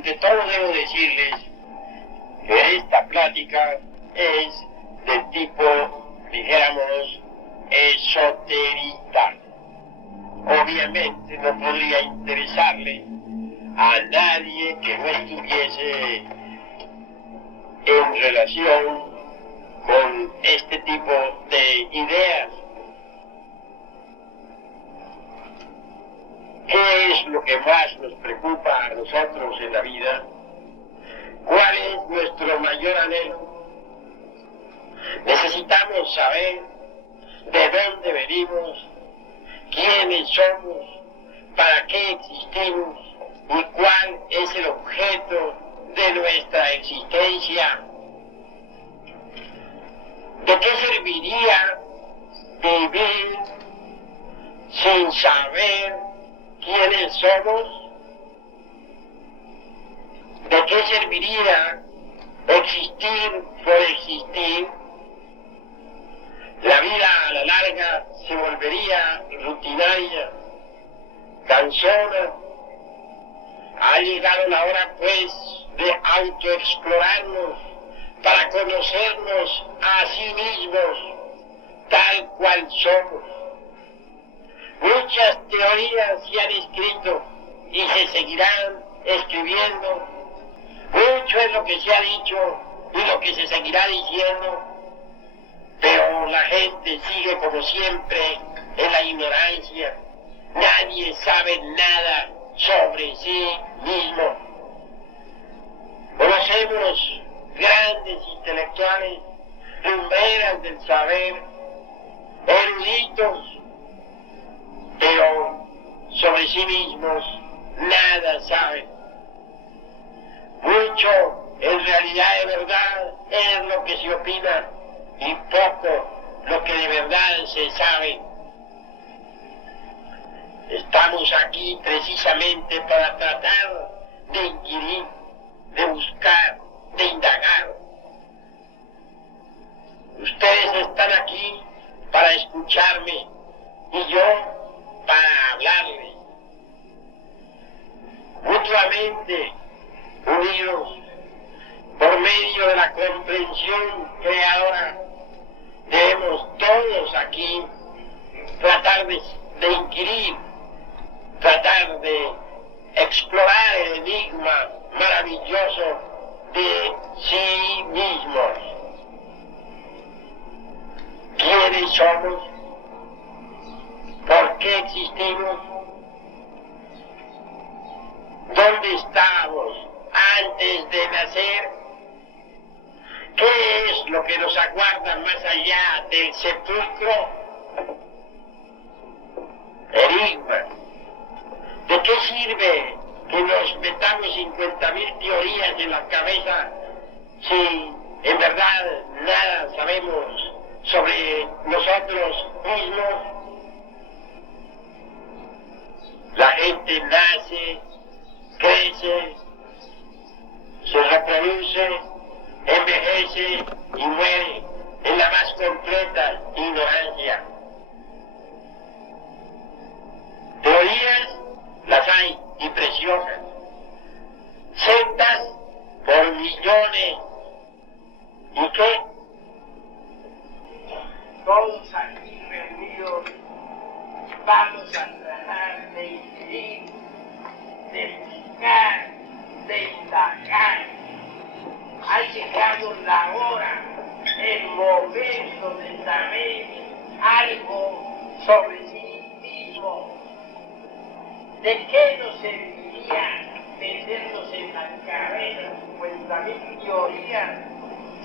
Ante todo debo decirles que esta plática es del tipo, dijéramos, esoterita. Obviamente no podría interesarle a nadie que no estuviese en relación con este tipo de ideas. ¿Qué es lo que más nos preocupa a nosotros en la vida? ¿Cuál es nuestro mayor anhelo? Necesitamos saber de dónde venimos, quiénes somos, para qué existimos y cuál es el objeto de nuestra existencia. ¿De qué serviría vivir sin saber quiénes somos? ¿De qué serviría existir por existir? La vida a la larga se volvería rutinaria, cansona. Ha llegado la hora, pues, de autoexplorarnos para conocernos a sí mismos, tal cual somos. Muchas teorías se han escrito y se seguirán escribiendo. Mucho es lo que se ha dicho y lo que se seguirá diciendo, pero la gente sigue como siempre en la ignorancia. Nadie sabe nada sobre sí mismo. Conocemos grandes intelectuales, lumbreras del saber, eruditos, pero sobre sí mismos nada saben. Mucho, en realidad de verdad, es lo que se opina y poco lo que de verdad se sabe. Estamos aquí precisamente para tratar de inquirir, de buscar, de indagar. Ustedes están aquí para escucharme y yo para hablarles. Mutuamente unidos por medio de la comprensión creadora, debemos todos aquí tratar de inquirir, tratar de explorar el enigma maravilloso de sí mismos. ¿Quiénes somos? ¿Por qué existimos? ¿Dónde estábamos antes de nacer? ¿Qué es lo que nos aguarda más allá del sepulcro? Enigma. ¿De qué sirve que nos metamos 50.000 teorías en la cabeza si en verdad nada sabemos sobre nosotros mismos? La gente nace, crece, se reproduce, envejece y muere en la más completa ignorancia. Teorías las hay y preciosas, sectas por millones. ¿Y qué? Todos aquí reunidos vamos a tratar de inquirir, de buscar, de indagar. Ha llegado la hora, el momento de saber algo sobre sí mismo. ¿De qué nos serviría meternos en la cabeza 50.000 teorías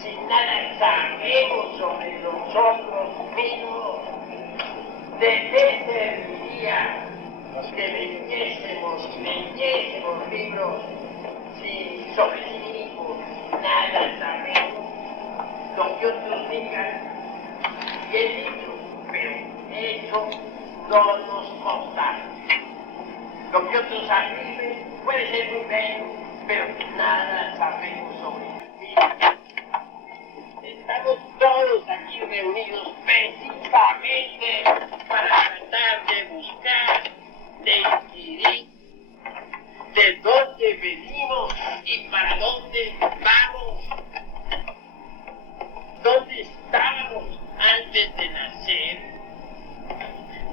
si nada sabemos sobre nosotros mismos? ¿De qué serviría que leyésemos libros si sobre sí mismos nada sabemos? Lo que otros digan y es dicho, pero eso no nos consta. Lo que otros afirmen puede ser muy bello, pero nada sabemos sobre sí. Estamos todos aquí reunidos precisamente para tratar de buscar, de inquirir de dónde venimos ¿Y para dónde vamos? ¿Dónde estábamos antes de nacer?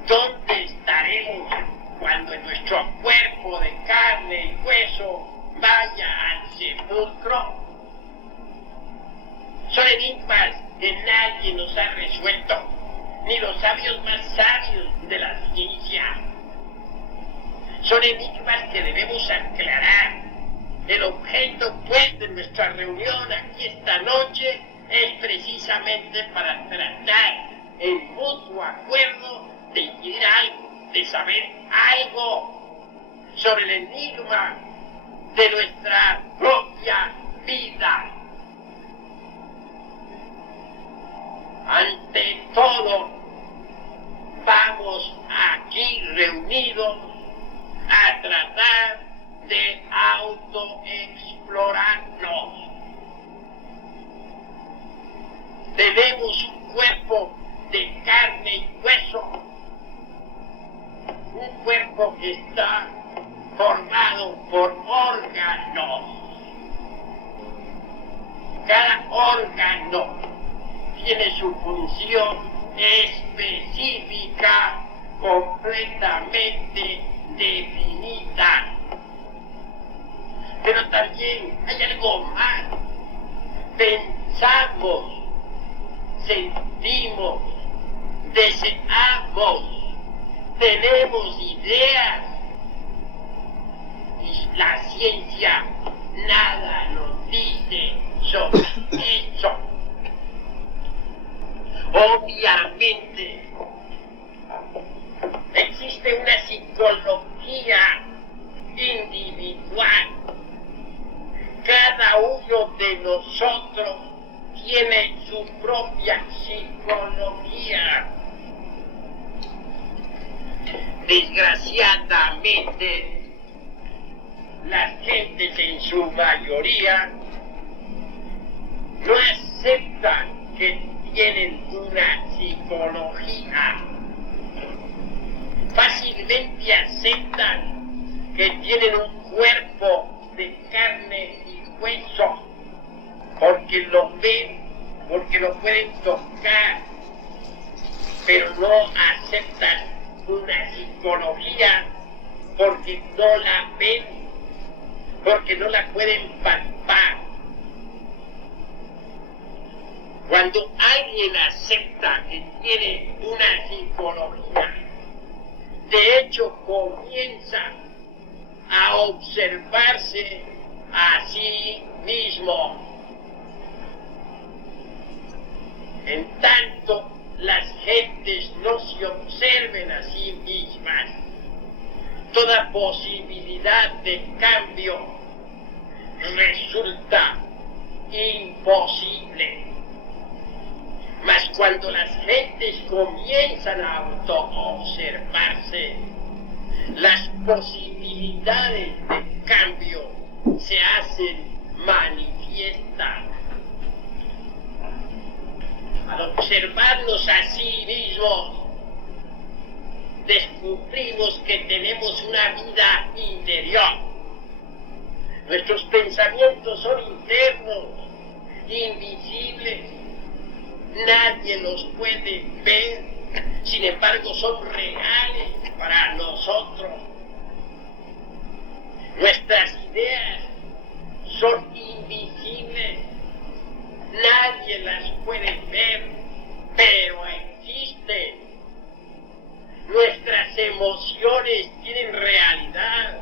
¿Dónde estaremos cuando nuestro cuerpo de carne y hueso vaya al sepulcro? Son enigmas que nadie nos ha resuelto, ni los sabios más sabios de la ciencia. Son enigmas que debemos aclarar. El objeto, pues, de nuestra reunión aquí esta noche es precisamente para tratar en mutuo acuerdo de inquirir algo, de saber algo sobre el enigma de nuestra propia vida. Ante todo, vamos aquí reunidos a tratar de autoexplorarnos. Tenemos un cuerpo de carne y hueso, un cuerpo que está formado por órganos. Cada órgano tiene su función específica, completamente definida. Pero también hay algo más. Pensamos, sentimos, deseamos, tenemos ideas. Y la ciencia nada nos dice sobre eso. Obviamente, existe una psicología individual. Cada uno de nosotros tiene su propia psicología. Desgraciadamente, las gentes en su mayoría no aceptan que tienen una psicología. Fácilmente aceptan que tienen un cuerpo de carne y hueso, porque lo ven, porque lo pueden tocar, pero no aceptan una psicología porque no la ven, porque no la pueden palpar. Cuando alguien acepta que tiene una psicología, de hecho comienza a observarse a sí mismo. En tanto las gentes no se observen a sí mismas, toda posibilidad de cambio resulta imposible. Mas cuando las gentes comienzan a auto-observarse, las posibilidades de cambio se hacen manifiestas. Al observarnos a sí mismos, descubrimos que tenemos una vida interior. Nuestros pensamientos son internos, invisibles. Nadie los puede ver, sin embargo son reales para nosotros. Nuestras ideas son invisibles, nadie las puede ver, pero existen. Nuestras emociones tienen realidad,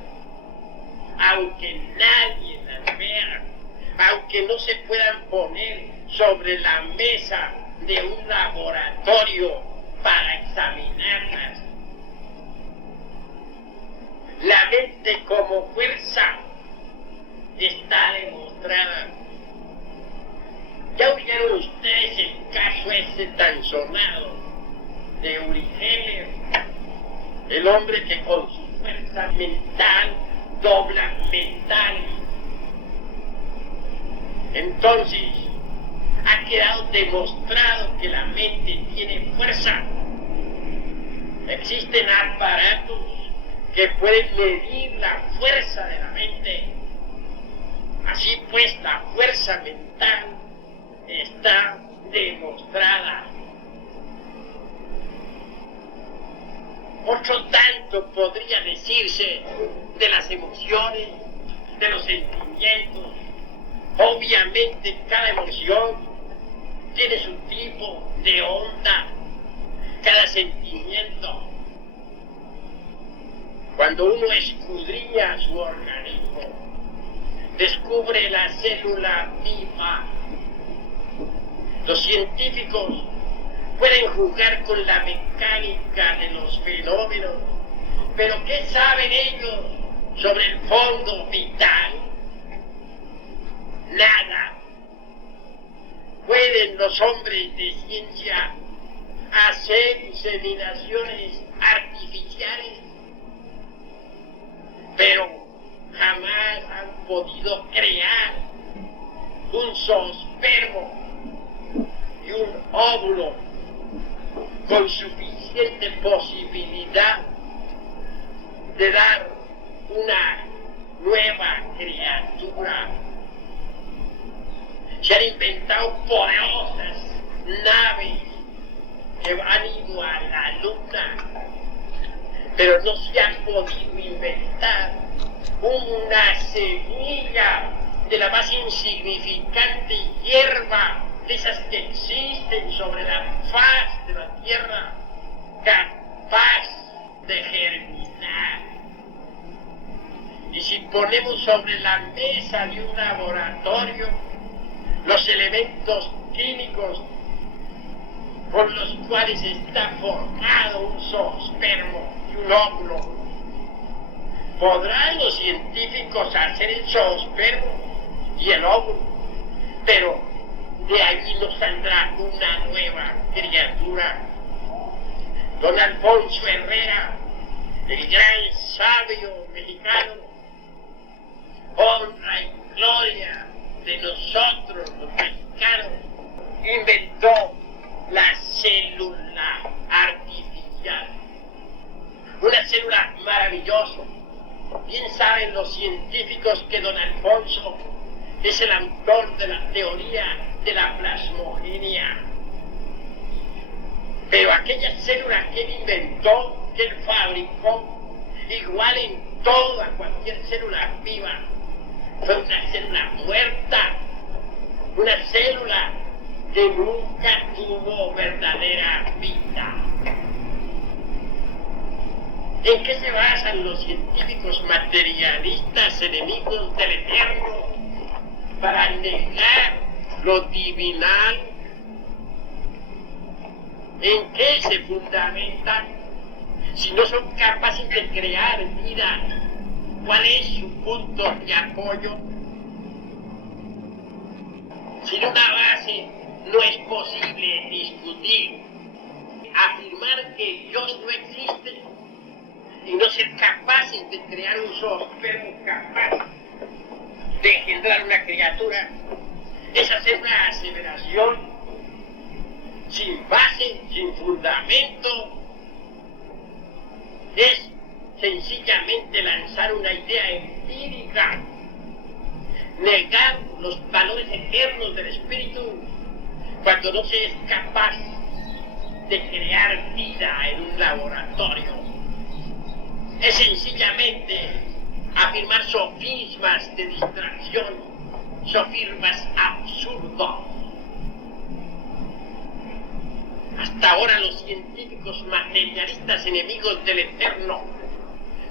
aunque nadie las vea, aunque no se puedan poner sobre la mesa de un laboratorio para examinarlas. La mente como fuerza está demostrada. ¿Ya oyeron ustedes el caso ese tan sonado de Uri Geller? El hombre que con su fuerza mental dobla metales. Entonces, ha quedado demostrado que la mente tiene fuerza. Existen aparatos que pueden medir la fuerza de la mente. pues la fuerza mental está demostrada. Otro tanto podría decirse de las emociones, de los sentimientos. Obviamente cada emoción tiene su tipo de onda, cada sentimiento. Cuando uno escudriña su organismo, descubre la célula viva. Los científicos pueden jugar con la mecánica de los fenómenos, pero ¿qué saben ellos sobre el fondo vital? Nada. ¿Pueden los hombres de ciencia hacer inseminaciones artificiales? Pero jamás han podido crear un zoospermo y un óvulo con suficiente posibilidad de dar una nueva criatura. Se han inventado poderosas naves que han ido a la luna, pero no se ha podido inventar una semilla de la más insignificante hierba de esas que existen sobre la faz de la tierra, capaz de germinar. Y si ponemos sobre la mesa de un laboratorio los elementos químicos por los cuales está formado un zoospermo y un óvulo, ¿podrán los científicos hacer el zoospermo y el óvulo? Pero de allí nos saldrá una nueva criatura. Don Alfonso Herrera, el gran sabio mexicano, honra y gloria de nosotros los mexicanos, inventó la célula artificial. Una célula maravillosa. Bien saben los científicos que don Alfonso es el autor de la teoría de la plasmogenia. Pero aquella célula que él inventó, que él fabricó, igual en toda cualquier célula viva, fue una célula muerta, una célula que nunca tuvo verdadera vida. ¿En qué se basan los científicos materialistas enemigos del Eterno para negar lo divinal? ¿En qué se fundamentan? Si no son capaces de crear vida, ¿cuál es su punto de apoyo? Sin una base no es posible discutir. Afirmar que Dios no existe y no ser capaces de crear un zoospermo capaz de engendrar una criatura es hacer una aseveración sin base, sin fundamento. Es sencillamente lanzar una idea empírica, negar los valores eternos del espíritu cuando no se es capaz de crear vida en un laboratorio. Es sencillamente afirmar sofismas de distracción, sofismas absurdos. Hasta ahora los científicos materialistas enemigos del Eterno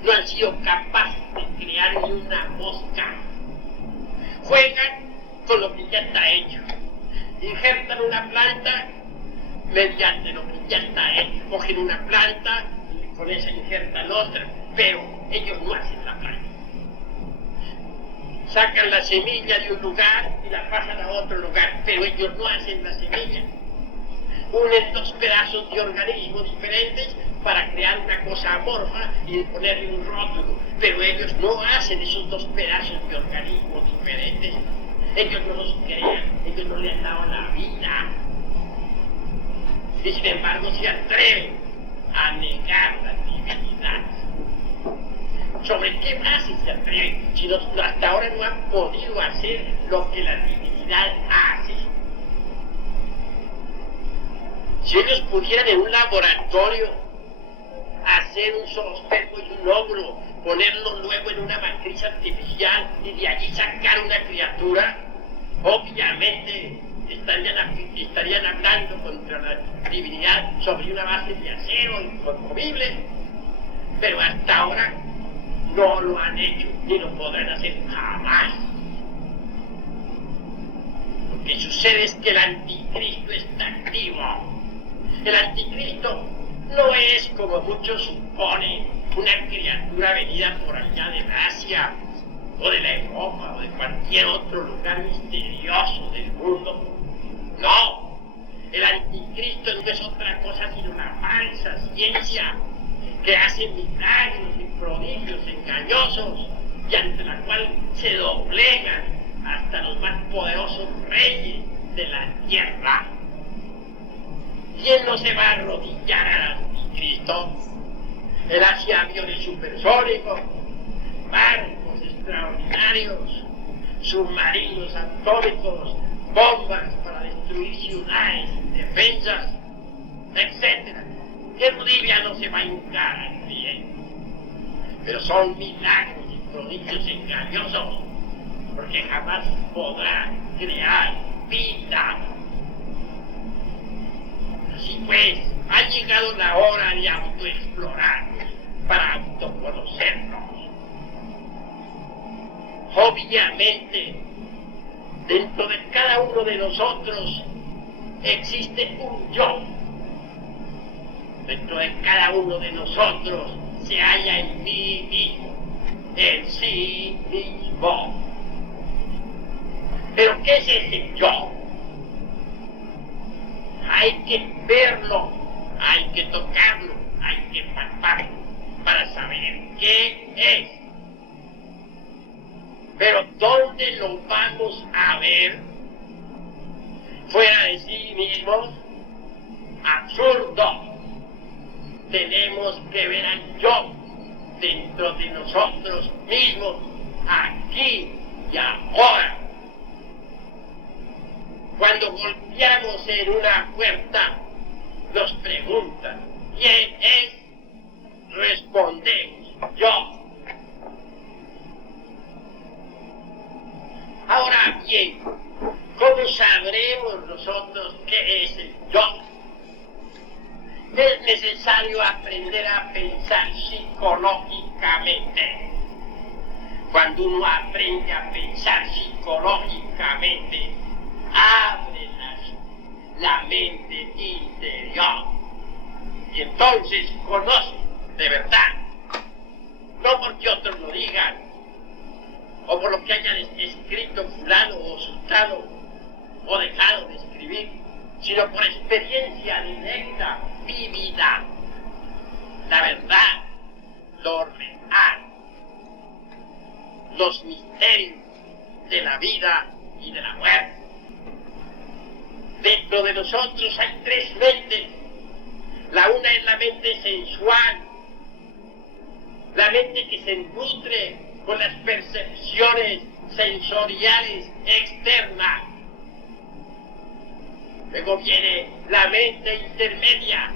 no han sido capaces de crear ni una mosca. Juegan con lo que ya está hecho. Injertan una planta mediante lo que ya está hecho. Cogen una planta y con esa injertan otra, pero ellos no hacen la planta. Sacan la semilla de un lugar y la pasan a otro lugar, pero ellos no hacen la semilla. Unen dos pedazos de organismos diferentes para crear una cosa amorfa y ponerle un rótulo, pero ellos no hacen esos dos pedazos de organismos diferentes. Ellos no los crean, ellos no le han dado la vida. Y sin embargo se atreven a negar la divinidad. ¿Sobre qué base se atreven si hasta ahora no han podido hacer lo que la divinidad hace? Si ellos pudieran en un laboratorio hacer un zoospermo y un óvulo, ponerlo luego en una matriz artificial y de allí sacar una criatura, obviamente estarían hablando contra la divinidad sobre una base de acero inconmovible, pero hasta ahora no lo han hecho ni lo podrán hacer jamás. Lo que sucede es que el anticristo está activo. El anticristo no es, como muchos suponen, una criatura venida por allá de Asia, o de la Europa, o de cualquier otro lugar misterioso del mundo. No, el anticristo no es otra cosa sino una falsa ciencia que hace milagros y prodigios engañosos y ante la cual se doblegan hasta los más poderosos reyes de la tierra. ¿Quién no se va a arrodillar al anticristo? Él hace aviones supersónicos, barcos extraordinarios, submarinos atómicos, bombas para destruir ciudades indefensas, etc. Que Bolivia no se va a hincar al pie. Pero son milagros y prodigios engañosos, porque jamás podrá crear vida. Así pues, ha llegado la hora de autoexplorarnos para autoconocernos. Obviamente, dentro de cada uno de nosotros existe un yo. Dentro de cada uno de nosotros se halla el mí mismo, el sí mismo. ¿Pero qué es ese yo? Hay que verlo, hay que tocarlo, hay que palparlo para saber qué es. Pero ¿dónde lo vamos a ver? Fuera de sí mismos, absurdo. Tenemos que ver al yo dentro de nosotros mismos, aquí y ahora. Cuando golpeamos en una puerta, nos preguntan, ¿quién es? Respondemos, yo. Ahora bien, ¿cómo sabremos nosotros qué es el yo? Es necesario aprender a pensar psicológicamente. Cuando uno aprende a pensar psicológicamente, abre la mente interior y entonces conoce de verdad, no porque otros lo digan o por lo que hayan escrito fulano o sultano o dejado de escribir, sino por experiencia directa, vivida, la verdad, lo real, los misterios de la vida y de la muerte. Dentro de nosotros hay tres mentes. La una es la mente sensual, la mente que se nutre con las percepciones sensoriales externas. Luego viene la mente intermedia,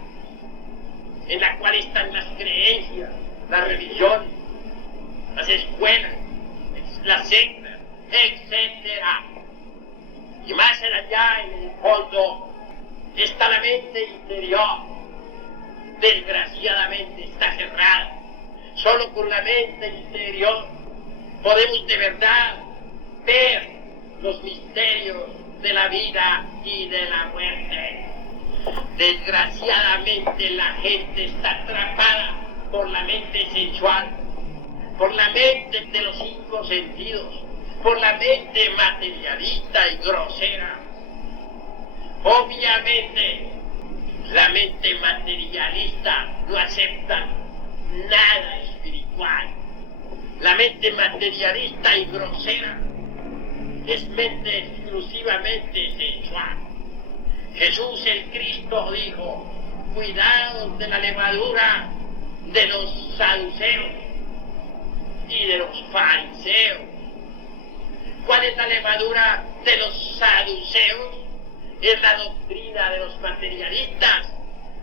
en la cual están las creencias, las religiones, las escuelas, las sectas, etc. Y más allá, en el fondo, está la mente interior. Desgraciadamente está cerrada. Solo con la mente interior podemos de verdad ver los misterios de la vida y de la muerte. Desgraciadamente la gente está atrapada por la mente sensual, por la mente de los cinco sentidos, por la mente materialista y grosera. Obviamente, la mente materialista no acepta nada espiritual. La mente materialista y grosera es mente exclusivamente sensual. Jesús el Cristo dijo, cuidados de la levadura de los saduceos, y de los fariseos. ¿Cuál es la levadura de los saduceos? Es la doctrina de los materialistas,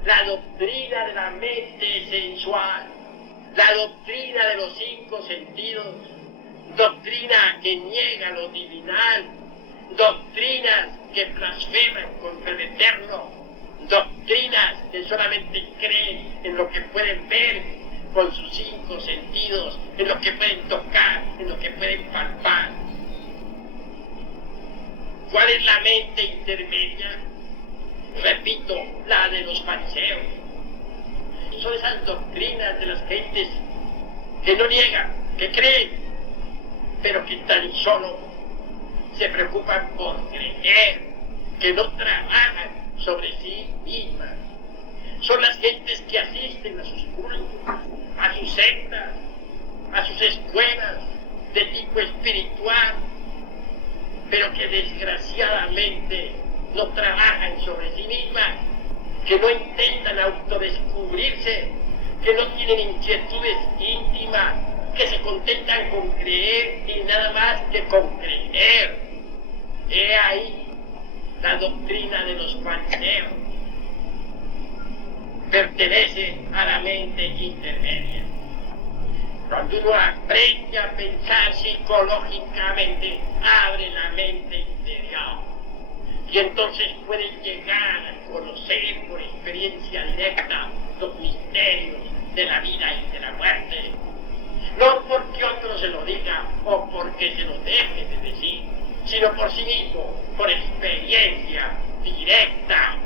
la doctrina de la mente sensual, la doctrina de los 5 sentidos, doctrina que niega lo divinal, doctrinas que blasfeman contra el Eterno, doctrinas que solamente creen en lo que pueden ver con sus 5 sentidos, en lo que pueden tocar, en lo que pueden palpar. ¿Cuál es la mente intermedia? Repito, la de los fariseos. Son esas doctrinas de las gentes que no niegan, que creen, pero que tan solo se preocupan por creer, que no trabajan sobre sí mismas. Son las gentes que asisten a sus cultos, a sus sectas, a sus escuelas de tipo espiritual, pero que desgraciadamente no trabajan sobre sí mismas, que no intentan autodescubrirse, que no tienen inquietudes íntimas, que se contentan con creer y nada más que con creer. He ahí la doctrina de los fariseos. Pertenece a la mente intermedia. Cuando uno aprende a pensar psicológicamente, abre la mente interior. Y entonces puede llegar a conocer por experiencia directa los misterios de la vida y de la muerte. No porque otro se lo diga o porque se lo deje de decir, sino por sí mismo, por experiencia directa.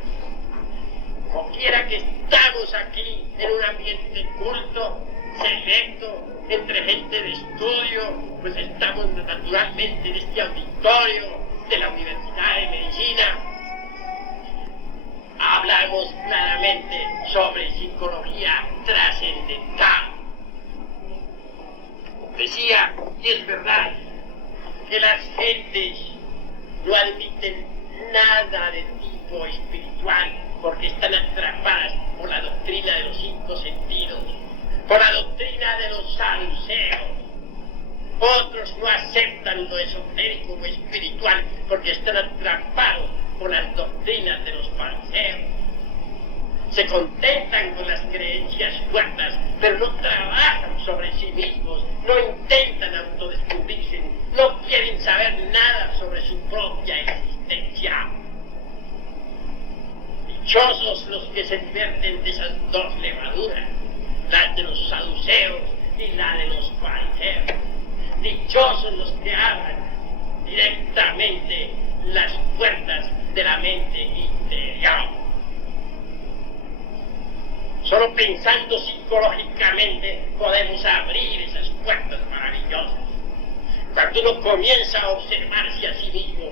Como quiera que estamos aquí en un ambiente culto, selecto, entre gente de estudio, pues estamos naturalmente en este auditorio de la Universidad de Medicina. Hablamos claramente sobre psicología trascendental. Decía, y es verdad, que las gentes no admiten nada de tipo espiritual porque están atrapadas por la doctrina de los 5 sentidos, por la doctrina de los saduceos. Otros no aceptan lo esotérico o espiritual porque están atrapados por las doctrinas de los fariseos. Se contentan con las creencias huertas, pero no trabajan sobre sí mismos, no intentan autodescubrirse, no quieren saber nada sobre su propia existencia. Dichosos los que se divierten de esas 2 levaduras, la de los saduceos y la de los fariseos. Dichosos los que abran directamente las puertas de la mente interior. Solo pensando psicológicamente podemos abrir esas puertas maravillosas. Cuando uno comienza a observarse a sí mismo,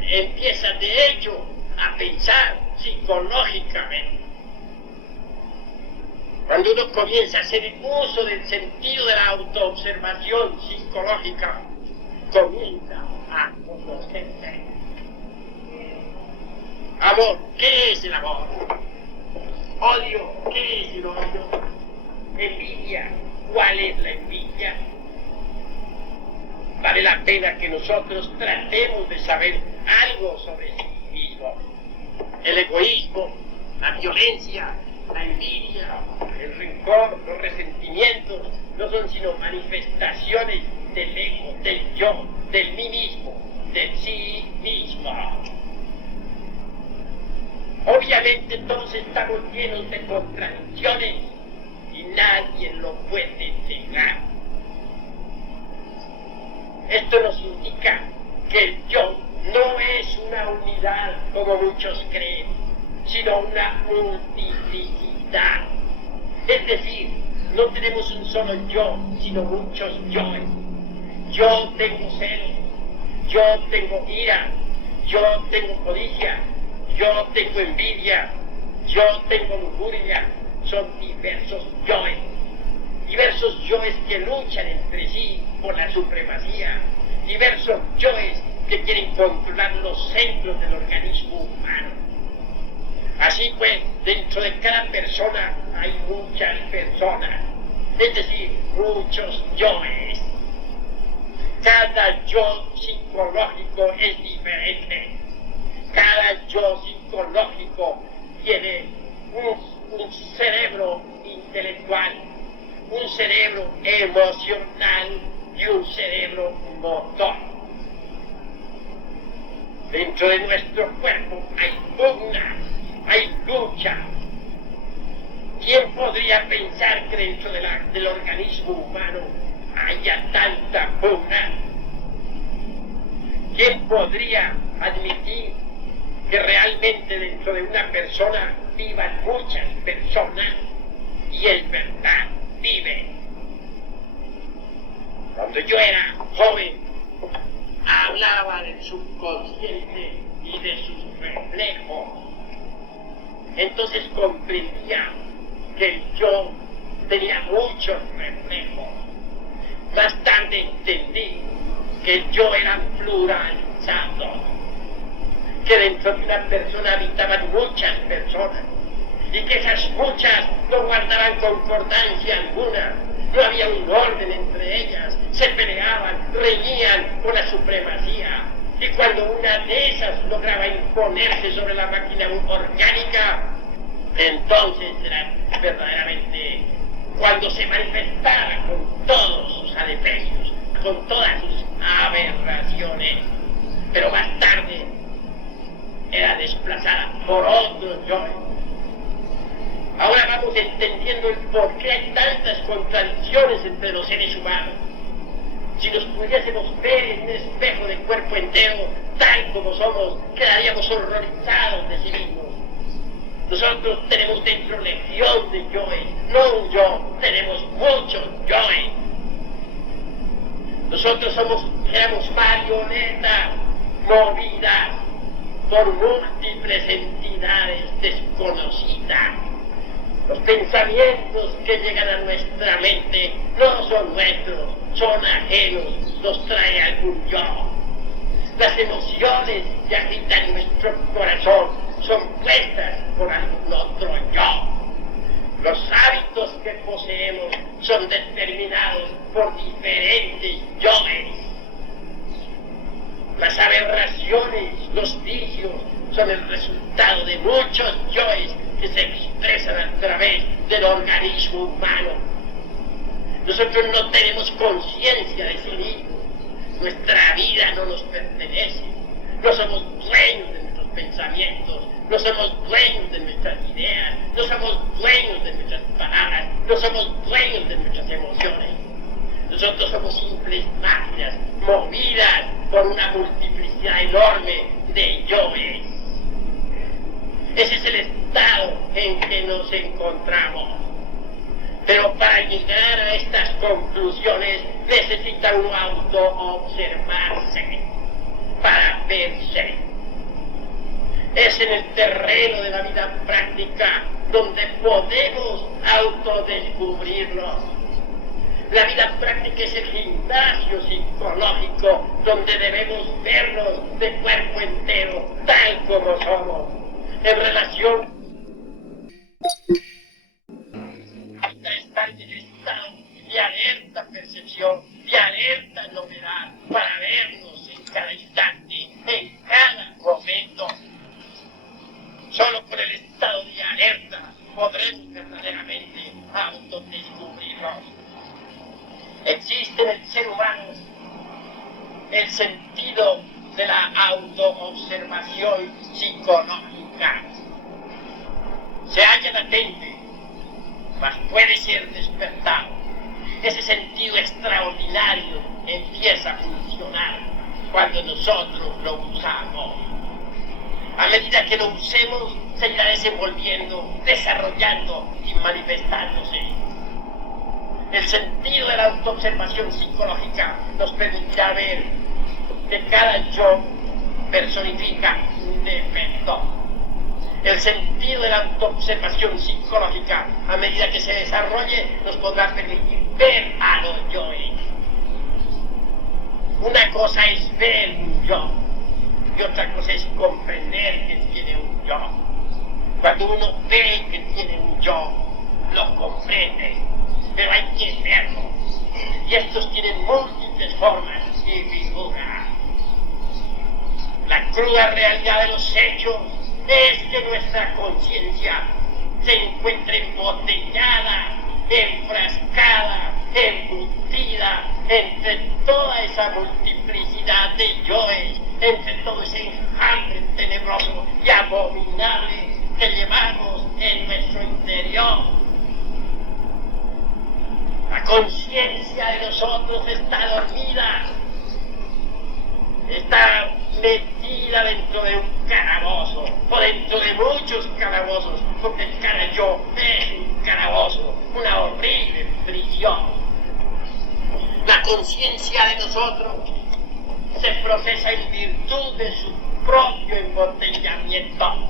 empieza de hecho a pensar psicológicamente. Cuando uno comienza a hacer uso del sentido de la autoobservación psicológica, comienza a conocerse. Amor, ¿qué es el amor? Odio, ¿qué es el odio? Envidia, ¿cuál es la envidia? Vale la pena que nosotros tratemos de saber algo sobre sí mismos. El egoísmo, la violencia, la envidia, el rencor, los resentimientos no son sino manifestaciones del ego, del yo, del mí mismo, del sí mismo. Obviamente todos estamos llenos de contradicciones y nadie lo puede negar. Esto nos indica que el yo no es una unidad como muchos creen, sino una multiplicidad. Es decir, no tenemos un solo yo, sino muchos yoes. Yo tengo celos, yo tengo ira, yo tengo codicia, yo tengo envidia, yo tengo lujuria. Son diversos yoes. Diversos yoes que luchan entre sí por la supremacía. Diversos yoes que quieren controlar los centros del organismo humano. Así pues, dentro de cada persona hay muchas personas. es decir, muchos yoes. Cada yo psicológico es diferente. Cada yo psicológico tiene un cerebro intelectual, un cerebro emocional y un cerebro motor. Dentro de nuestro cuerpo hay pugna, hay lucha. ¿Quién podría pensar que dentro del organismo humano haya tanta pugna? ¿Quién podría admitir que realmente dentro de una persona vivan muchas personas? Y es verdad, vive. Cuando yo era joven, hablaba del subconsciente y de sus reflejos. Entonces comprendía que el yo tenía muchos reflejos. Más tarde entendí que el yo era pluralizado, que dentro de una persona habitaban muchas personas y que esas muchas no guardaban concordancia alguna, no había un orden entre ellas, se peleaban, reñían por la supremacía, y cuando una de esas lograba imponerse sobre la máquina orgánica, entonces era verdaderamente cuando se manifestara con todos sus adefesios, con todas sus aberraciones, pero más tarde era desplazada por otros yo. Ahora vamos entendiendo el por qué hay tantas contradicciones entre los seres humanos. Si nos pudiésemos ver en un espejo de cuerpo entero, tal como somos, quedaríamos horrorizados de sí mismos. Nosotros tenemos dentro legión de yoes, no un yo, tenemos muchos yoes. Nosotros éramos marionetas movidas por múltiples entidades desconocidas. Los pensamientos que llegan a nuestra mente no son nuestros, son ajenos, los trae algún yo. Las emociones que agitan nuestro corazón son puestas por algún otro yo. Los hábitos que poseemos son determinados por diferentes yoes. Las aberraciones, los vicios, son el resultado de muchos yoes que se expresan a través del organismo humano. Nosotros no tenemos conciencia de sí mismos. Nuestra vida no nos pertenece. No somos dueños de nuestros pensamientos, no somos dueños de nuestras ideas, no somos dueños de nuestras palabras, no somos dueños de nuestras emociones. Nosotros somos simples máquinas movidas por una multiplicidad enorme de yoes. Ese es el estado en que nos encontramos. Pero para llegar a estas conclusiones necesita uno autoobservarse para verse. Es en el terreno de la vida práctica donde podemos autodescubrirnos. La vida práctica es el gimnasio psicológico donde debemos vernos de cuerpo entero, tal como somos, en relación hasta estar en el estado de alerta percepción, de alerta novedad, para vernos en cada instante, en cada momento. Solo por el estado de alerta podremos verdaderamente autodescubrirnos. Existe en el ser humano el sentido de la autoobservación psicológica. Se halla latente, mas puede ser despertado. Ese sentido extraordinario empieza a funcionar cuando nosotros lo usamos. A medida que lo usemos, se irá desenvolviendo, desarrollando y manifestándose. El sentido de la autoobservación psicológica nos permitirá ver que cada yo personifica un defecto. El sentido de la autoobservación psicológica, a medida que se desarrolle, nos podrá permitir ver a los yoes. Una cosa es ver un yo, y otra cosa es comprender que tiene un yo. Cuando uno ve que tiene un yo, lo comprende. pero hay que verlo. Y estos tienen múltiples formas y figuras. La cruda realidad de los hechos es que nuestra conciencia se encuentra embotellada, enfrascada, embutida entre toda esa multiplicidad de yoes, entre todo ese enjambre tenebroso y abominable que llevamos en nuestro interior. La conciencia de nosotros está dormida, está metida dentro de un calabozo, o dentro de muchos calabozos, porque el cara yo es un calabozo, una horrible prisión. La conciencia de nosotros se procesa en virtud de su propio embotellamiento.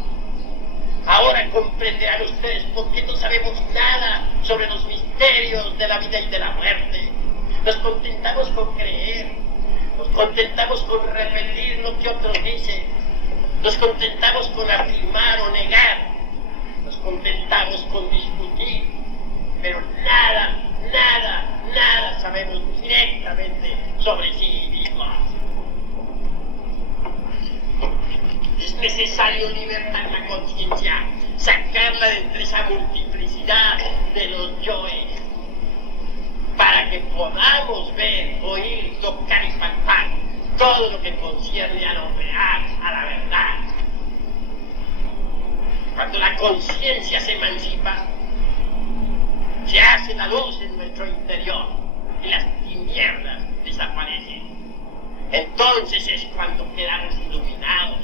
Ahora comprenderán ustedes por qué no sabemos nada sobre los misterios de la vida y de la muerte. Nos contentamos con creer, nos contentamos con repetir lo que otros dicen, nos contentamos con afirmar o negar, nos contentamos con discutir, pero nada sabemos directamente sobre sí mismos. Es necesario libertar la conciencia, sacarla de entre esa multiplicidad de los yoes, para que podamos ver, oír, tocar y palpar todo lo que concierne a lo real, a la verdad. Cuando la conciencia se emancipa, se hace la luz en nuestro interior y las tinieblas desaparecen. Entonces es cuando quedamos iluminados.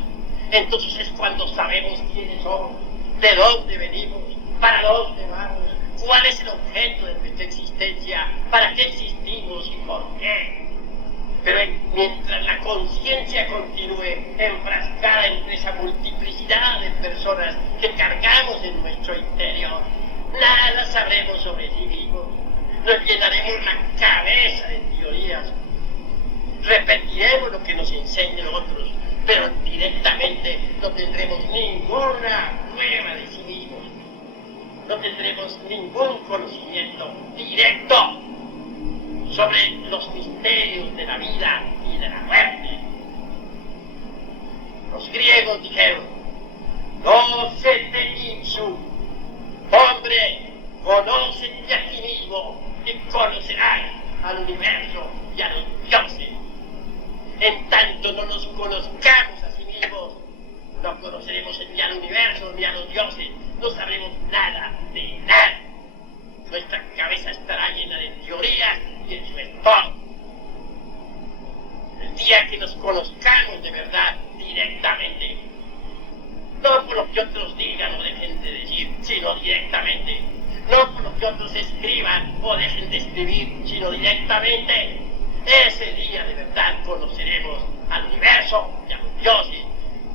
Entonces es cuando sabemos quiénes somos, de dónde venimos, para dónde vamos, cuál es el objeto de nuestra existencia, para qué existimos y por qué. Pero mientras la conciencia continúe enfrascada entre esa multiplicidad de personas que cargamos en nuestro interior, nada sabremos sobre sí mismos. Nos llenaremos la cabeza de teorías, repetiremos lo que nos enseñan otros, pero directamente no tendremos ninguna prueba de sí mismos. No tendremos ningún conocimiento directo sobre los misterios de la vida y de la muerte. Los griegos dijeron: no se te ipsum, hombre, conócete a ti mismo y conocerás al universo y a los dioses. En tanto no nos conozcamos a sí mismos, no conoceremos ni al universo ni a los dioses, no sabremos nada de nada. Nuestra cabeza estará llena de teorías y eso es todo. El día que nos conozcamos de verdad directamente, no por lo que otros digan o dejen de decir, sino directamente, no por lo que otros escriban o dejen de escribir, sino directamente, ese día de verdad conoceremos al universo y a los dioses,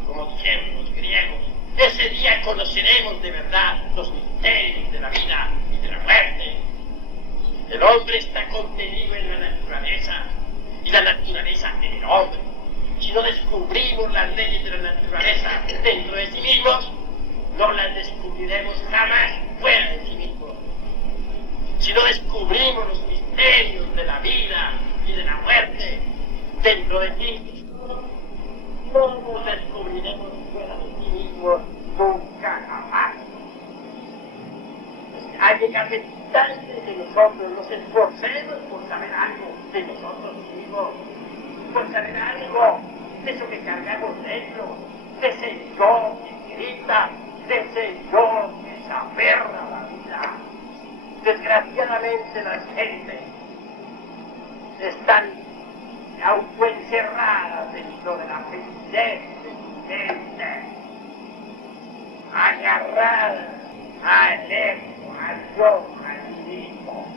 como dijeron los griegos. Ese día conoceremos de verdad los misterios de la vida y de la muerte. El hombre está contenido en la naturaleza y la naturaleza en el hombre. Si no descubrimos las leyes de la naturaleza dentro de sí mismos, no las descubriremos jamás fuera de sí mismos. Si no descubrimos los misterios de la vida y de la muerte dentro de ti, no nos descubriremos fuera de sí mismos nunca jamás. Ha llegado el instante que nosotros nos esforcemos por saber algo de nosotros mismos, por saber algo de eso que cargamos dentro, de ese yo que grita, de ese yo que se aferra a la vida. Desgraciadamente las gentes están autoencerradas dentro de la felicidad de su mente, agarradas al ego, al yo, al mismo.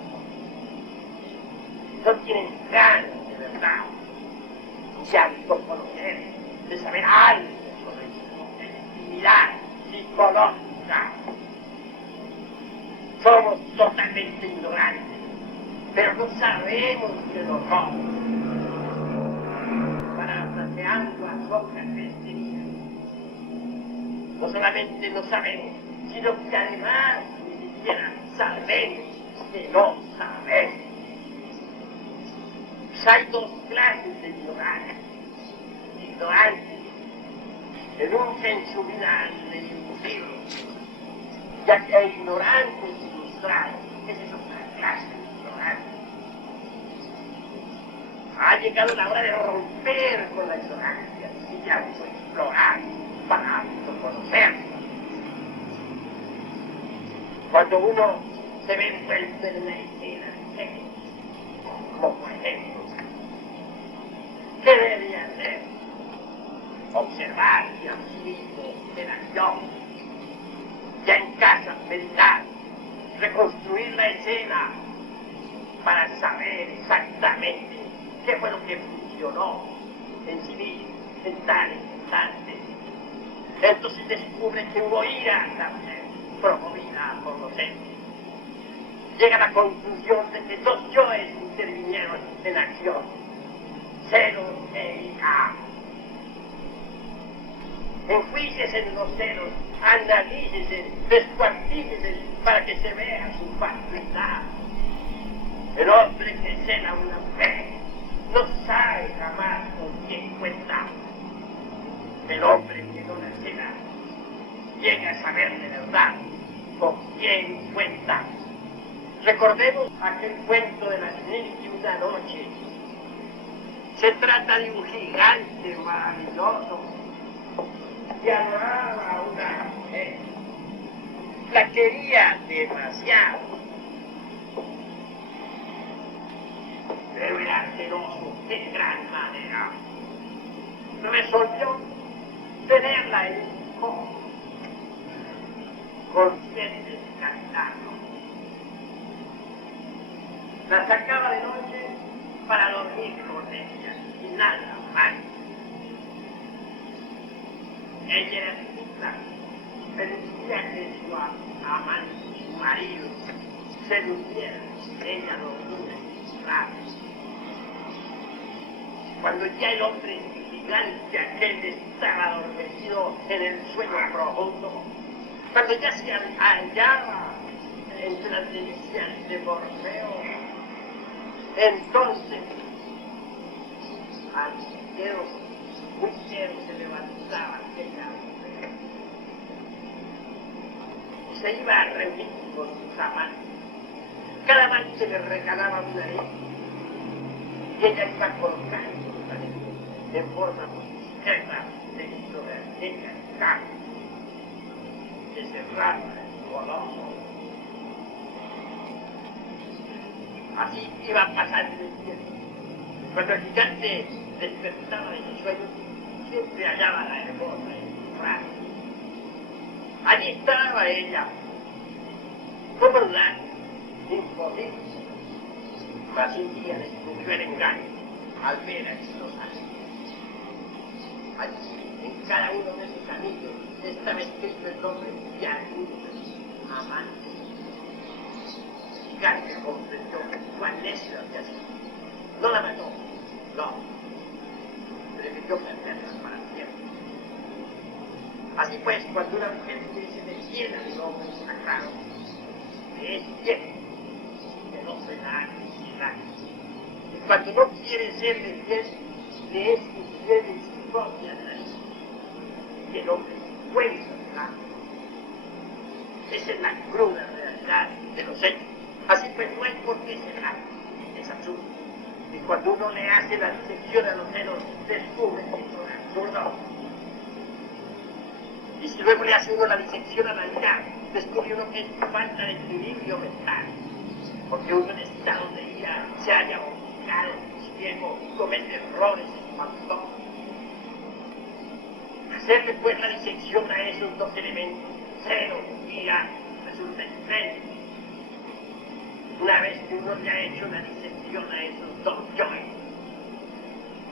No tienen ganas de verdad, de autoconocer, de saber algo sobre su intimidad psicológica. Somos totalmente ignorantes, pero no sabemos que lo somos. Parafraseando a Sócrates diría: no solamente no sabemos, sino que además ni siquiera sabemos de no saber. Pues hay dos clases de ignorantes. Ignorantes que nunca en su vida han leído un libro, ya que hay ignorantes ilustrados. Esa es otra clase de ignorantes. Ha llegado la hora de romper con la ignorancia y de autoexplorar para autoconocer. Cuando uno se ve envuelto en una escena de sexo, como por ejemplo, ¿qué debe hacer? Observarse a sí mismo en acción, ya en casa, meditar, reconstruir la escena para saber exactamente qué fue lo que funcionó en sí mismo, en tal instante. Entonces descubre que hubo ira también, promovida por los hechos. Llega a la conclusión de que dos yoes intervinieron en la acción, celos e ira. Enjuíciese en los celos, analícese, descuartícese para que se vea su fatuidad. El hombre que cela a una mujer no sabe jamás con quién cuenta. El hombre que no la cela llega a saber de verdad con quién cuenta. Recordemos aquel cuento de las 1001 noches. Se trata de un gigante maravilloso que adoraba a una mujer. La quería demasiado, pero era celoso de gran manera. Resolvió tenerla en un cojo, consciente de castigarlo. La sacaba de noche para dormir con ella y nada más. Ella era rica, pero decía que su amante, su marido, se durmiera, ella dormía en sus brazos. Cuando ya el hombre gigante aquel estaba adormecido en el sueño profundo, cuando ya se hallaba entre las delicias de Morfeo, entonces al cielo, muy cielo se levantaba aquella mujer y se iba a reunir con sus amantes. Cada amante le regalaba una ley y ella iba colocando la ley en forma discreta dentro de aquella caja que cerraba el coloso. Así iba pasando el tiempo. Cuando el gigante despertaba de su sueño, siempre hallaba la hermosa en su brazo. Allí estaba ella, como blanca, imposible. Mas un día descubrió el engaño al ver a estos anillos. Allí, en cada uno de esos anillos, estaba escrito el nombre de algunos amantes. El gigante comprendió cuán necio había sido. No la mató, no. Prefirió perderla para siempre. Así pues, cuando una mujer se llena de un hombre sagrado, le es fiel, que no se la haga infiel. Y cuando no quiere serle fiel, le es infiel en su propia nariz. Y el hombre se cuenta del acto. Esa es la cruda realidad de los hechos. Así pues, no hay por qué celar, es absurdo. Y cuando uno le hace la disección a los celos, descubre que eso es absurdo. Y si luego le hace uno la disección a la ira, descubre uno que es falta de equilibrio mental. Porque uno en estado de ira se halla obstinado, ciego, comete errores espantosos. Hacerle pues la disección a esos dos elementos, celo y ira, resulta extraño. Una vez que uno le ha hecho la disección a esos dos yoes,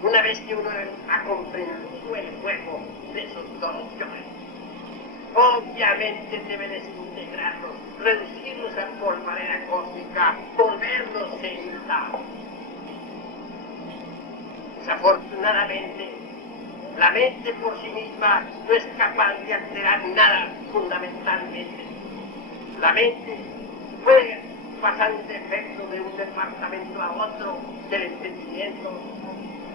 una vez que uno ha comprendido el juego de esos dos yoes, obviamente debe desintegrarlos, reducirlos a polvareda cósmica, volverlos en nada. Desafortunadamente, la mente por sí misma no es capaz de alterar nada fundamentalmente. La mente puede pasar un defecto de un departamento a otro del entendimiento,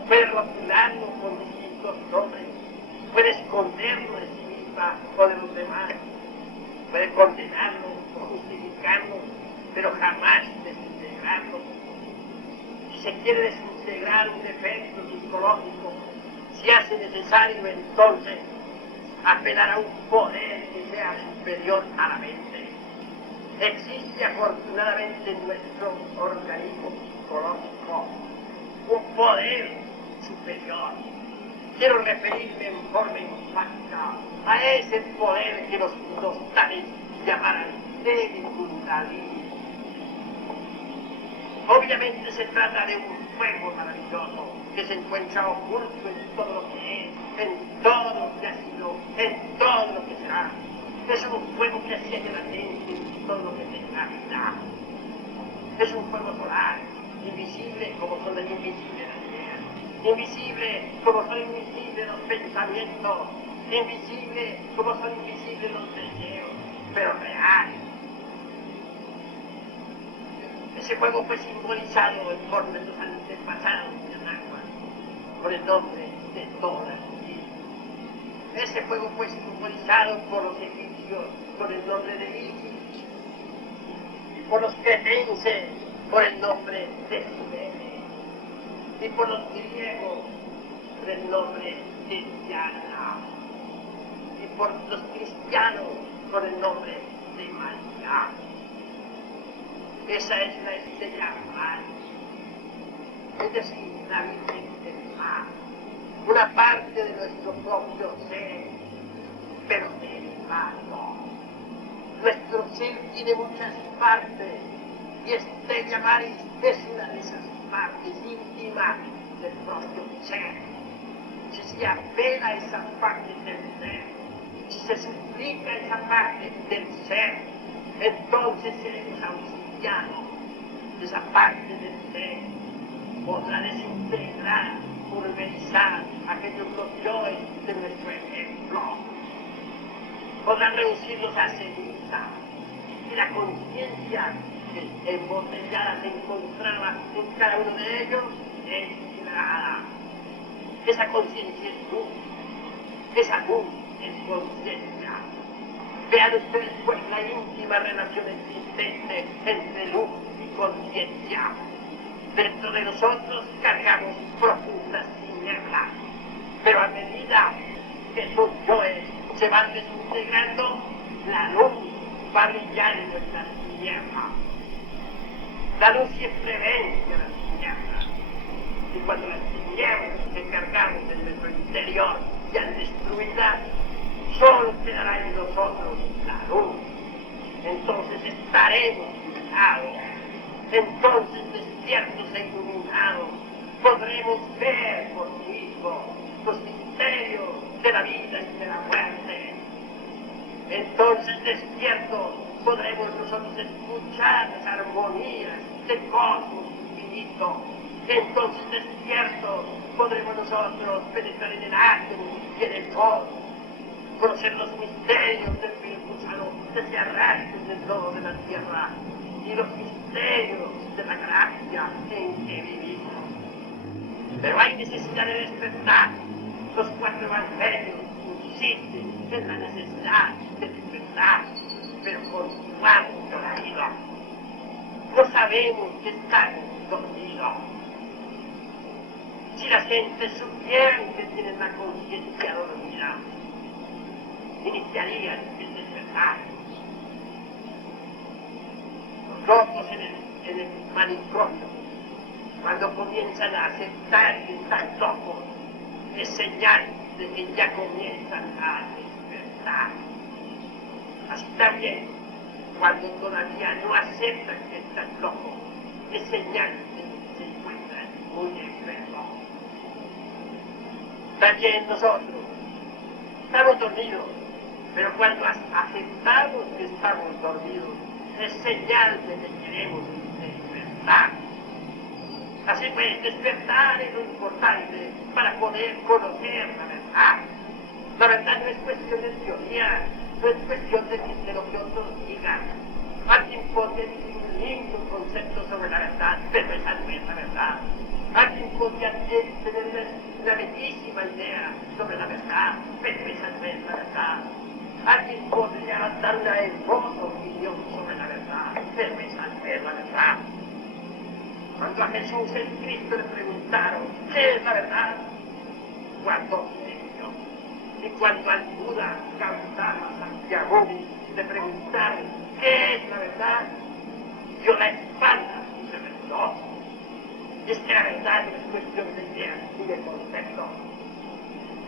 puede rotularlo con distintos nombres, puede esconderlo de sí misma o de los demás, puede condenarlo o justificarlo, pero jamás desintegrarlo. Si se quiere desintegrar un defecto psicológico, si hace necesario entonces apelar a un poder que sea superior a la mente. Existe afortunadamente en nuestro organismo psicológico un poder superior. Quiero referirme en forma enfática a ese poder que los tales llamarán de Kundalini. Obviamente se trata de un fuego maravilloso que se encuentra oculto en todo lo que es, en todo lo que ha sido, en todo lo que será. Es un fuego que asciende latente en todo lo que tenga vida. Es un fuego solar, invisible como son las invisibles las ideas, invisible como son invisibles los pensamientos, invisible como son invisibles los deseos, pero real. Ese fuego fue simbolizado en forma de los antepasados de Anáhuac por el nombre de Tora. Ese fuego fue simbolizado por los egipcios con el nombre de Isis y por los cretenses por el nombre de Cimene y por los griegos por el nombre de Diana y por los cristianos por el nombre de María. Esa es la estrella mar, es decir, la Virgen del mar, una parte de nuestro propio ser, pero derivado. Nuestro ser tiene muchas partes y Estrella Maris es una de esas partes íntimas del propio ser. Si se apela a esa parte del ser, si se suplica esa parte del ser, entonces seremos auxiliados de esa parte del ser. Podrá desintegrar, pulverizar aquellos yoes de nuestro ejemplo. Podrán reducirlos a ceniza y la conciencia que embotellada se encontraba en cada uno de ellos es liberada. Esa conciencia es luz, esa luz es conciencia. Vean ustedes pues la íntima relación existente entre luz y conciencia. Dentro de nosotros cargamos profundas tinieblas, pero a medida que esos yoes se van desintegrando, la luz va a brillar en nuestras tinieblas. La luz siempre vence a las tinieblas, y cuando las tinieblas que cargamos en nuestro interior sean destruidas, solo quedará en nosotros la luz. Entonces estaremos iluminados. Entonces, despiertos e iluminados, podremos ver por mismos los misterios de la vida y de la muerte. Entonces, despiertos, podremos nosotros escuchar las armonías del cosmos infinito. Entonces, despiertos, podremos nosotros penetrar en el átomo y en el cosmos, conocer los misterios del virus gusano que se arrastran del lodo de la tierra y los misterios de la galaxia en que vivimos. Pero hay necesidad de despertar. Los 4 evangelios insisten en la necesidad de despertar, pero continuamos dormidos. No sabemos que estamos dormidos. Si la gente supiera que tienen la conciencia dormida, iniciarían el despertar. Los locos en el manicomio, cuando comienzan a aceptar que están locos, es señal de que ya comienzan a despertar. Así también, cuando todavía no aceptan que están locos, es señal de que se encuentran muy enfermos. También nosotros estamos dormidos, pero cuando aceptamos que estamos dormidos, es señal de que queremos despertar. Así pues, despertar es lo importante para poder conocer la verdad. La verdad no es cuestión de teoría, no es cuestión de lo que otros digan. Alguien podría decir un lindo concepto sobre la verdad, pero esa no es la verdad. Alguien podría tener una bellísima idea sobre la verdad, pero esa no es la verdad. Alguien podría dar una hermosa opinión sobre la verdad, pero esa no es la verdad. Cuando a Jesús el Cristo le preguntaron, ¿qué es la verdad?, guardó silencio. Y cuando al Buda, Gautama, Santiago le preguntaron, ¿qué es la verdad?, dio la espalda y se retiró. Y es que la verdad no es cuestión de ideas ni de conceptos.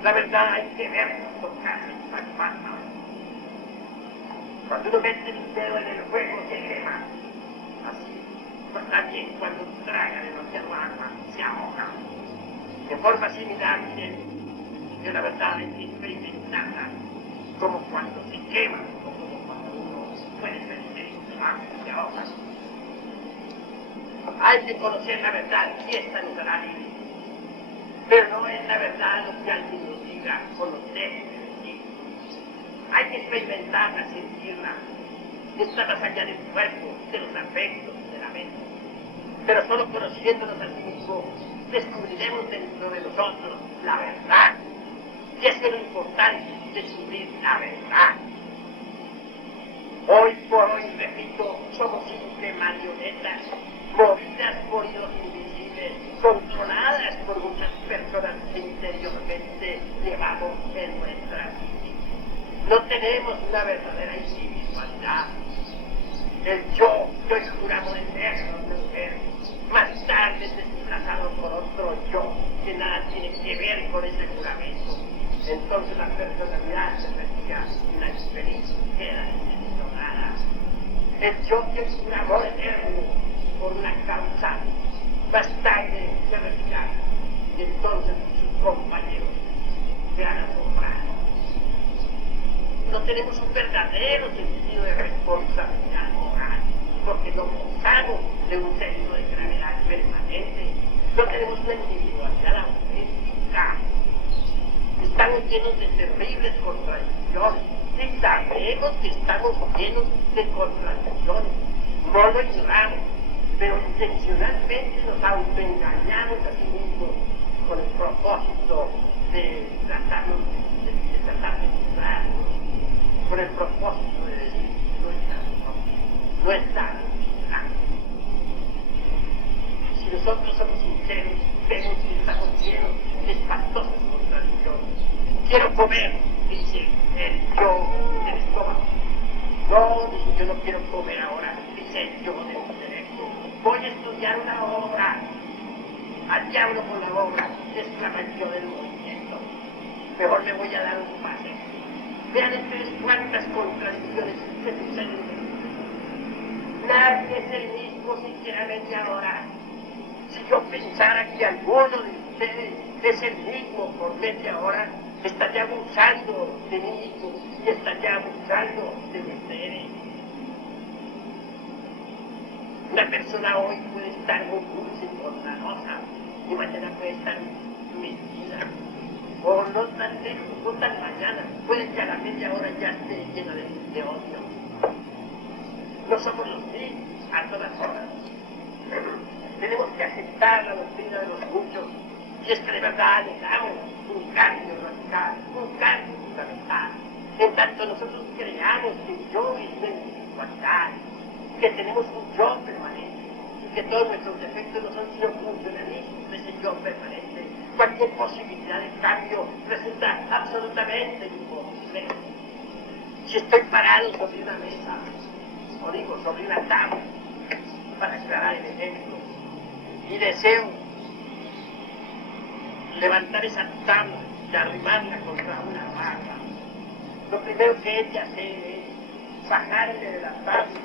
La verdad hay que verla, tocarla y palparla. Cuando uno mete el dedo en el fuego se quema. Así, pues también cuando traga demasiado agua se ahoga. De forma similar, que la verdad hay que experimentarla, como cuando se quema, o como cuando uno puede perder el agua y se ahoga. Hay que conocer la verdad y esta nos hará libre. Pero no es la verdad lo que alguien nos diga o nos deje de decir. Hay que experimentarla, sentirla. Está más allá del cuerpo, de los afectos, de la mente. Pero solo conociéndonos a sí mismos, descubriremos dentro de nosotros la verdad. Y eso es lo importante, descubrir la verdad. Hoy por hoy, repito, somos simples marionetas, movidas por hilos invisibles, controladas por muchas personas que interiormente llevamos en nuestras vidas. No tenemos una verdadera individualidad. El yo es un amor eterno de mujer, más tarde es desplazado por otro yo que nada tiene que ver con ese juramento. Entonces la personalidad se retira y la experiencia queda desentonada. El yo es un amor eterno por una causa, más tarde se retira y entonces sus compañeros se han asombrado. No tenemos un verdadero sentido de responsabilidad moral, porque no gozamos de un sentido de gravedad permanente, no tenemos una individualidad auténtica. Estamos llenos de terribles contradicciones y sabemos que estamos llenos de contradicciones. No lo ignoramos, pero intencionalmente nos autoengañamos a sí mismos con el propósito de tratar de librarnos, con el propósito de decir no estamos librando. Si nosotros somos sinceros, vemos que estamos llenos de espantosas contradicciones. Quiero comer, dice el yo del estómago. No, dice, yo no quiero comer ahora, dice el yo del intelecto. Voy a estudiar una obra. Al diablo con la obra, exclama el yo del movimiento. Mejor me voy a dar un paseo. Vean ustedes cuántas contradicciones se suceden. Nadie es el mismo siquiera media hora. Si yo pensara que alguno de ustedes es el mismo por media hora, estaría abusando de mí mismo y estaría abusando de ustedes. Una persona hoy puede estar muy dulce y bondadosa y mañana puede estar mentira. O no tan lejos, no tan mañana, puede que a la media hora ya esté llena de odio. No somos los mismos a todas horas. Tenemos que aceptar la doctrina de los muchos, y es que de verdad anhelamos un cambio radical, un cambio fundamental. En tanto nosotros creamos que el yo es una individualidad, que tenemos un yo permanente, y que todos nuestros defectos no son sino funcionalismos de ese yo permanente. Cualquier posibilidad de cambio resulta absolutamente imposible. Si estoy parado sobre una mesa, o digo sobre una tabla, para aclarar el ejemplo, y deseo levantar esa tabla y arrimarla contra una barra, lo primero que he de hacer es bajarme de la tabla,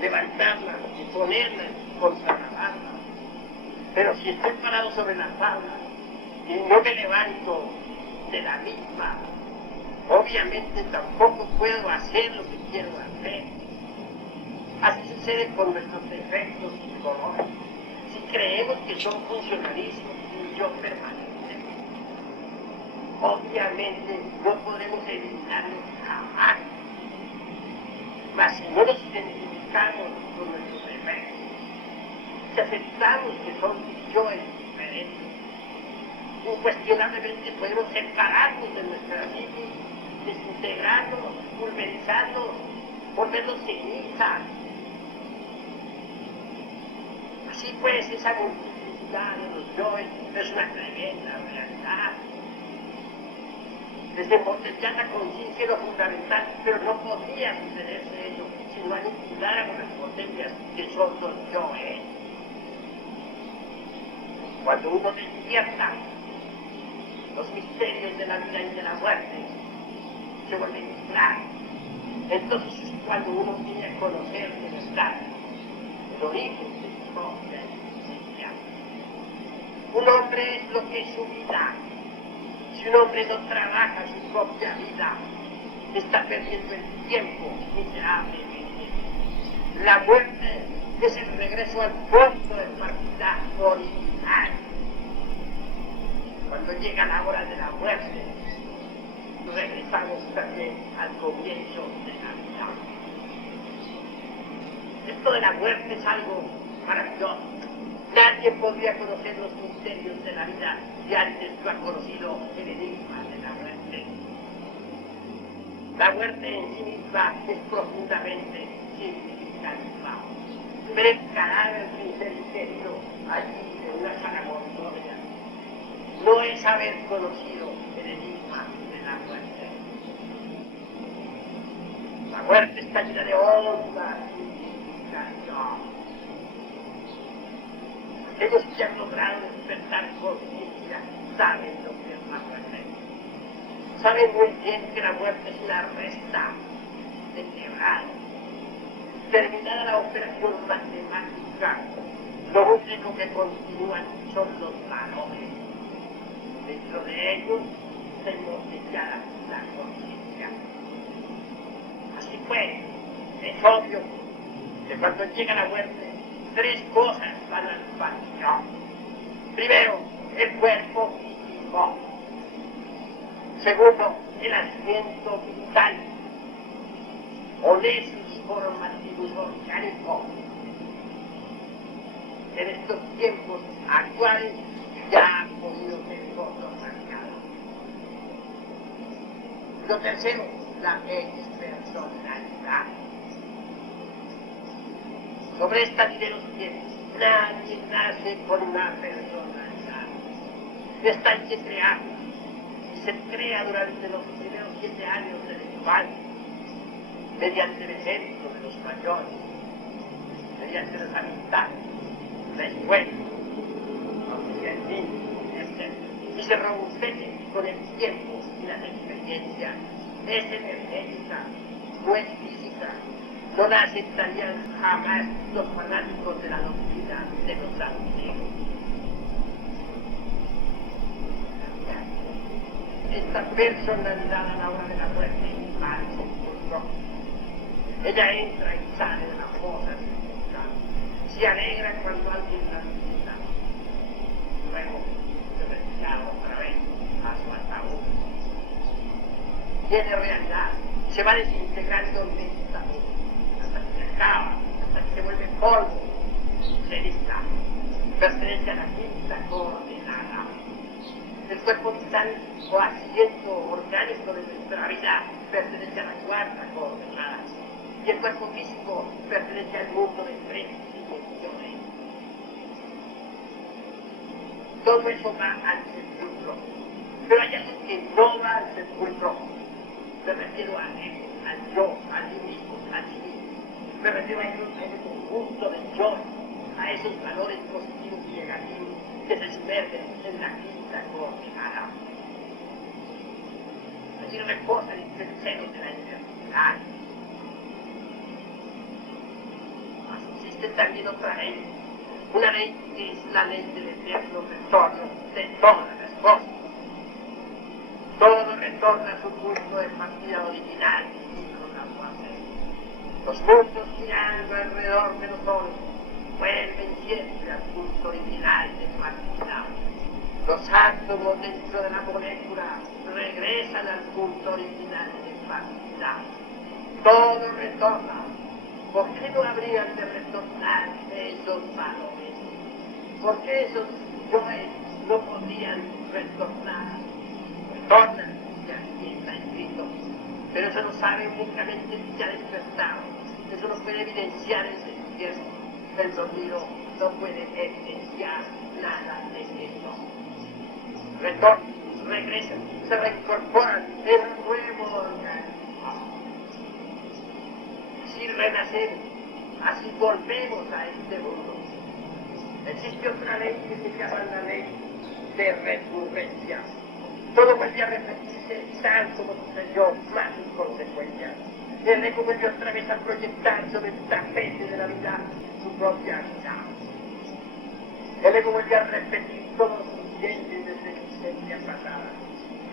levantarla y ponerla contra la barra. Pero si estoy parado sobre la tabla y no me levanto de la misma, obviamente tampoco puedo hacer lo que quiero hacer. Así sucede con nuestros defectos psicológicos. Si creemos que son funcionalismos y yo permanente, obviamente no podremos eliminarlos jamás. Mas si no nos identificamos buscamos con nuestros defectos, si aceptamos que son yoes diferentes, incuestionablemente podemos separarnos de nuestra psiquis, desintegrarnos, pulverizarnos, volvernos cenizas. Así pues, esa multiplicidad de los yoes es una tremenda realidad. Desembotellar la conciencia es lo fundamental, pero no podría sucederse ello si no aniquiláramos las potencias que son los yoes. Cuando uno despierta, los misterios de la vida y de la muerte se vuelven claros. Entonces es cuando uno tiene que conocer de verdad el origen de su propia existencia. Un hombre es lo que es su vida. Si un hombre no trabaja su propia vida, está perdiendo el tiempo miserablemente. La muerte es el regreso al punto de partida original. Cuando llega la hora de la muerte, regresamos también al comienzo de la vida. Esto de la muerte es algo maravilloso. Nadie podría conocer los misterios de la vida si antes no ha conocido el enigma de la muerte. La muerte en sí misma es profundamente significativa. Ver el cadáver sin ser querido allí en una sala mortuoria no es haber conocido el enigma de la muerte. La muerte está llena de honda significación. Aquellos que han logrado despertar conciencia saben lo que es la muerte. Saben muy bien que la muerte es una resta de quebrado. Terminada la operación matemática, lo único que continúan son los valores. Dentro de ellos se embotellada la conciencia. Así pues, es obvio que cuando llega la muerte, tres cosas van al vacío. Primero, el cuerpo físico. Segundo, el asiento vital. Onesis formativus orgánico. En estos tiempos actuales ya han podido ser cosas marcadas. Lo tercero, la expersonalidad. Sobre esta diré los tiempos. Nadie nace con una personalidad. Esta hay que crearla. Y se crea durante los primeros 7 años de la infancia, mediante el ejemplo de los mayores, mediante las amistades, la escuela, el niño, etc. Y se robustece con el tiempo y las experiencias. Es energética, no es física. No la aceptarían jamás los fanáticos de la doctrina de los antiguos. Esta personalidad a la hora de la muerte va al sepulcro. Ella entra y sale de la fosa sepulcral. Se alegra cuando alguien la visita. Luego se retira otra vez a su ataúd. Tiene realidad, se va desintegrando lentamente. Hasta que se vuelve polvo, ceniza, pertenece a la quinta coordenada. El cuerpo vital o asiento orgánico de nuestra vida pertenece a la cuarta coordenada. Y el cuerpo físico pertenece al mundo de 3 dimensiones. Todo eso va al sepulcro. Pero hay algo que no va al sepulcro. Me refiero al ego, al yo, al mí mismo, al sí mismo. Me refiero a ese conjunto de yo, a esos valores positivos y negativos que se sumergen en la quinta coordenada. Allí reposan en el seno de la eternidad. Existe también otra ley, una ley que es la ley del eterno retorno de todas las cosas. Todo retorna a su punto de partida original y no la puede. Los mundos girando alrededor de nosotros vuelven siempre al punto original de partida. Los átomos dentro de la molécula regresan al punto original de partida. Todo retorna. ¿Por qué no habrían de retornarse esos valores? ¿Por qué esos yoes no podrían retornar? Retornan, y aquí está escrito. Pero eso no sabe únicamente si se ha despertado. Eso no puede evidenciar el despierto. El dormido no puede evidenciar nada de eso. Retornan, regresan, se reincorporan en un nuevo organismo. Así renacemos, así volvemos a este mundo. Existe otra ley que se llama la ley de recurrencia. Todo vuelve a repetirse tal como sucedió, más en consecuencia. El ego vuelve otra vez a proyectar sobre el tapete de la vida su propia vida. El ego vuelve a repetir todos los incidentes de su existencia pasada.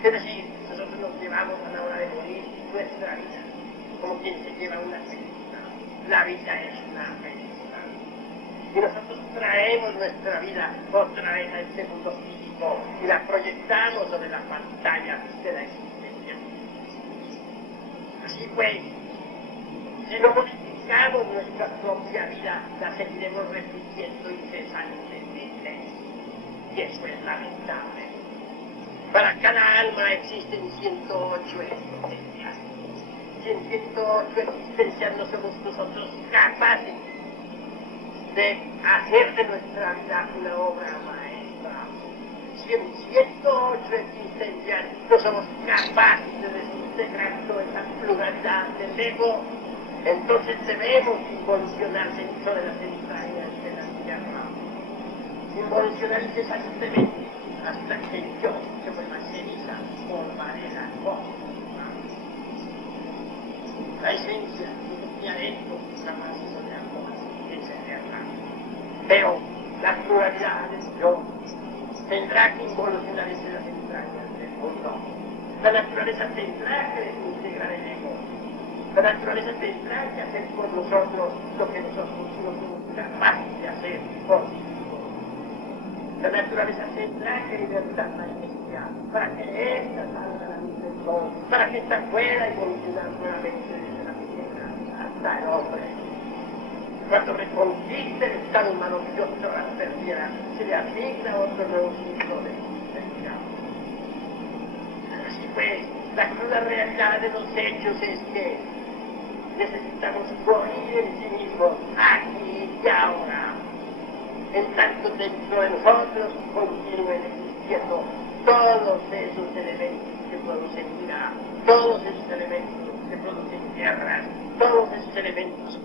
Es decir, nosotros nos llevamos a la hora de morir nuestra vida, como quien se lleva una película. La vida es una película. Y nosotros traemos nuestra vida otra vez a este mundo físico y la proyectamos sobre la pantalla de la existencia. Así pues, si no modificamos nuestra propia vida, la seguiremos repitiendo incesantemente. Y eso es lamentable. Para cada alma existen 108 existencias. Y en 108 existencias no somos nosotros capaces de hacer de nuestra vida una obra maestra. Si en 108 existencias no somos capaces de desintegrar toda esa pluralidad del ego, entonces debemos involucionar dentro de las entrañas de la tierra. Involucionar incesantemente hasta que el yo se vuelva ceniza por manera cósmica. La esencia de adentro jamás se podrá es eterna. Pero la pluralidad del yo tendrá que involucionar en las entrañas del mundo. La naturaleza tendrá que desintegrar el ego. La naturaleza tendrá que hacer por nosotros lo que nosotros no somos capaces de hacer por sí mismos. La naturaleza tendrá que libertar la esencia para que ésta salga a la luz del sol, para que ésta pueda evolucionar nuevamente desde la tierra hasta el hombre. Cuando reconquiste el estado maravilloso de la perdiera, se le asigna otro nuevo ciclo de existencia. Así pues, la cruda realidad de los hechos es que necesitamos morir en sí mismos, aquí y ahora. En tanto dentro de nosotros continúen existiendo todos esos elementos que producen vida, todos esos elementos que producen guerras, todos esos elementos